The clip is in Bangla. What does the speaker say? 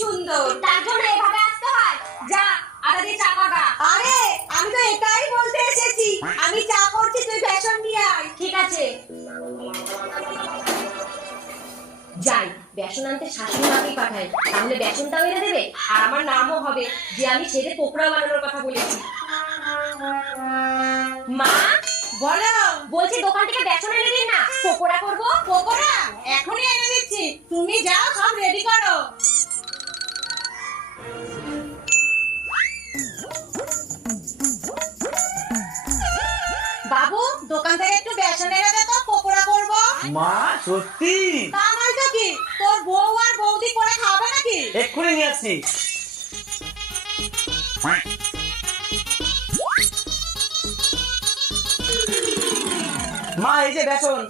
সুন্দর, তার জন্য এভাবে আসতে হয়। যা আদা দিয়ে চা পাকা। আরে আমি তো এটাই বলতে এসেছি, আমি চা করছি, তুই বেসন নিয়ে আয়। ঠিক আছে। যাই বেসন আনতে শাশুড়ি মাকেই পাঠাই, তাহলে বেসনটাও এনে দেবে আর আমার নামও হবে যে আমি ছেলে পকোড়া বানানোর কথা বলেছি। মা বলো। বলছি দোকান থেকে বেসন এনে দিন না, পকোড়া করবো। পকোড়া এখনই এনে দিচ্ছি, তুমি যাও সব রেডি করো। বাবু দোকান থেকে একটু বেসন এনে দে তো, পকোড়া করবো। মা সত্যি? তা নয় তো কি, তোর বউ আর বৌদি করে খাবে নাকি? এক্ষুনি নিয়ে আসছি। মা এই যে বেসন।